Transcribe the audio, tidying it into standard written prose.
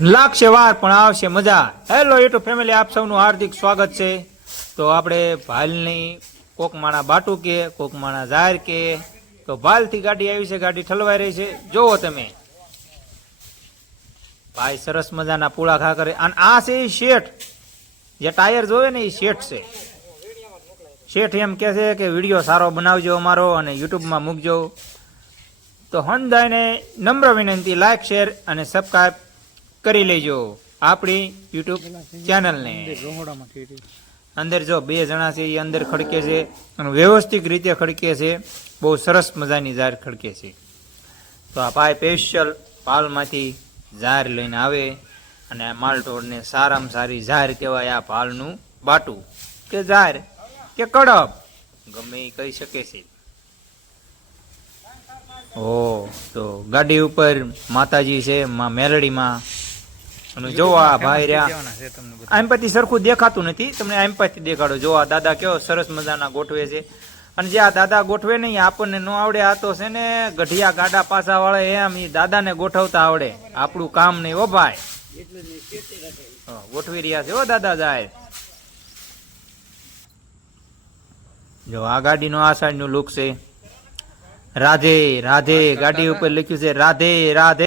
લાગશે વાર પણ આવશે મજા। હેલો યુટ્યુબ ફેમિલી, આપ સૌનું હાર્દિક સ્વાગત છે। તો આપણે ભાલની કોક માણા બાટુ કે કોક માણા જાહેર કે તો ભાલથી ગાડી આવી છે, ગાડી ઠલવાઈ રહી છે। જોવો તમે ભાઈ સરસ મજાના પૂળા ખા કરે। અને આ છે એ શેઠ, જે ટાયર જોવે ને એ શેઠ છે। શેઠ એમ કે છે કે વિડીયો સારો બનાવજો અમારો અને યુટ્યુબમાં મૂકજો। તો હંધાઈને નમ્ર વિનંતી, લાઈક શેર અને સબસ્ક્રાઈબ કરી લેજો આપણી યુટ્યુબ ચેનલને। અંદર જો બે જણા છે એ અંદર ખડકે છે અને વ્યવસ્થિત રીતે ખડકે છે, બહુ સરસ મજાની ઝાર ખડકે છે। તો આ ભાઈ સ્પેશિયલ પાલમાંથી ઝાર લઈને આવે અને આ માલઢોરને સારામાં સારી ઝાર કહેવાય। આ ભાલનું બાટું કે ઝાર કે કડપ ગમે એ કહી શકે છે। ઓ તો ગાડી ઉપર માતાજી છે, માં મેલડીમાં। અને જો આ ભાઈ રહ્યા આમ પછી સરખું દેખાતું નથી, તમને આમ પછી દેખાડો। જો આ દાદા કેવો સરસ મજાના ગોઠવે છે। અને જે આ દાદા ગોઠવે નહીં આપણને ન આવડે, આ તો છે ને ગઢિયા ગાડા પાછા વાળે એમ એ દાદાને ગોઠવતા આવડે, આપણું કામ નહીં હો ભાઈ। ગોઠવી રહ્યા છે હો દાદા જાય। જો આ ગાડીનો આ સાઈડ નું લુક છે। રાધે રાધે, ગાડી ઉપર લખ્યું છે રાધે રાધે।